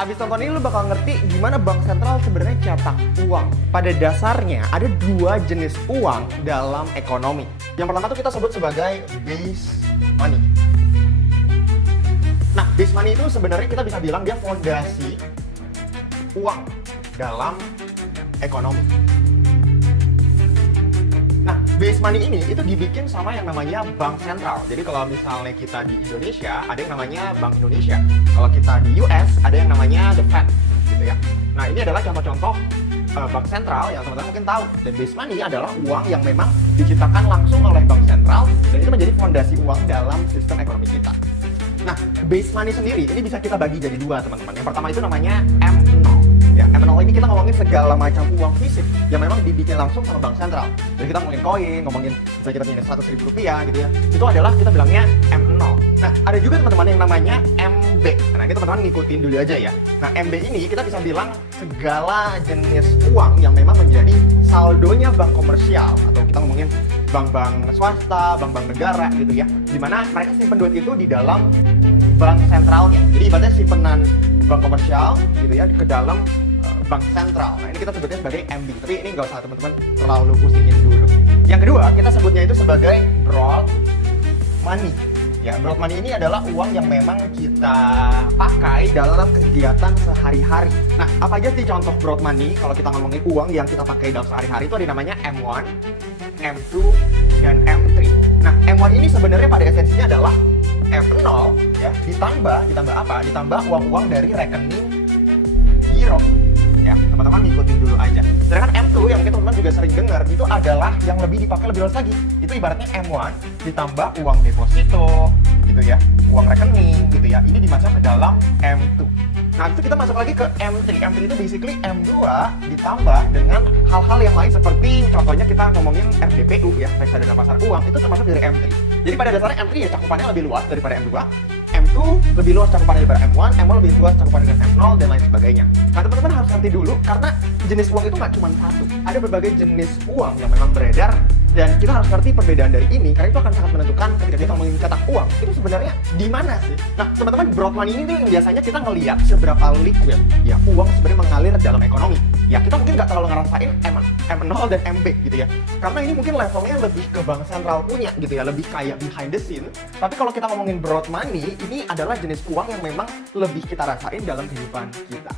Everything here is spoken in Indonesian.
Abis nonton ini lu bakal ngerti gimana bank sentral sebenarnya cetak uang. Pada dasarnya ada dua jenis uang dalam ekonomi. Yang pertama tuh kita sebut sebagai base money. Nah, base money itu sebenarnya kita bisa bilang dia fondasi uang dalam ekonomi. Nah, base money ini itu dibikin sama yang namanya bank sentral. Jadi kalau misalnya kita di Indonesia, ada yang namanya Bank Indonesia. Kalau kita di US, ada yang namanya The Fed, gitu ya. Nah, ini adalah contoh-contoh bank sentral yang teman-teman mungkin tahu. Dan base money adalah uang yang memang diciptakan langsung oleh bank sentral, dan itu menjadi fondasi uang dalam sistem ekonomi kita. Nah, base money sendiri ini bisa kita bagi jadi dua, teman-teman. Yang pertama itu namanya M0. Ya, M0 ini kita ngomongin segala macam uang fisik yang memang dibikin langsung sama bank sentral. Jadi kita ngomongin koin, ngomongin bisa kita punya 100.000 rupiah gitu ya. Itu adalah kita bilangnya M0. Nah, ada juga teman-teman yang namanya MB. Nah, ini teman-teman ngikutin dulu aja ya. Nah, MB ini kita bisa bilang segala jenis uang yang memang menjadi saldonya bank komersial, atau kita ngomongin bank-bank swasta, bank-bank negara gitu ya. Dimana mereka simpen duit itu di dalam bank sentralnya. Jadi ibaratnya simpenan bank komersial gitu ya ke dalam bank sentral. Nah, ini kita sebutnya sebagai MB. Tapi ini nggak usah teman-teman terlalu pusingin dulu. Yang kedua, kita sebutnya itu sebagai broad money. Ya, broad money ini adalah uang yang memang kita pakai dalam kegiatan sehari-hari. Nah, apa aja sih contoh broad money? Kalau kita ngomongin uang yang kita pakai dalam sehari-hari itu ada namanya M1, M2, dan M3. Nah, M1 ini sebenarnya pada esensinya adalah M0 ya, ditambah apa? Ditambah uang-uang dari rekening giro. Ya, teman-teman ngikutin dulu aja. Sedangkan M2 yang mungkin teman-teman juga sering dengar itu adalah yang lebih dipakai lebih luas lagi. Itu ibaratnya M1 ditambah uang deposito gitu ya, uang rekening gitu ya. Ini dimasuk ke dalam M2. Nah, itu kita masuk lagi ke M3. M3 itu basically M2 ditambah dengan hal-hal yang lain seperti contohnya kita ngomongin RDPU ya, reksadana pasar uang, itu termasuk dari M3. Jadi pada dasarnya M3 ya cakupannya lebih luas daripada M2. M2 lebih luas cakupannya daripada M1, M1 lebih luas cakupannya dengan M0 dan lain sebagainya. Nah, teman-teman harus ngerti dulu karena jenis uang itu nggak cuma satu. Ada berbagai jenis uang yang memang beredar dan kita harus ngerti perbedaan dari ini karena itu akan sangat menentukan ketika kita ngomongin cetak uang itu sebenarnya di mana sih. Nah, teman-teman, broad money ini tuh yang biasanya kita ngelihat seberapa liquid ya uang sebenarnya mengalir dalam ekonomi. Ya, kita mungkin nggak terlalu ngerasain M0 dan MB gitu ya. Karena ini mungkin levelnya lebih ke bank sentral punya gitu ya, lebih kayak behind the scene. Tapi kalau kita ngomongin broad money, ini adalah jenis uang yang memang lebih kita rasain dalam kehidupan kita.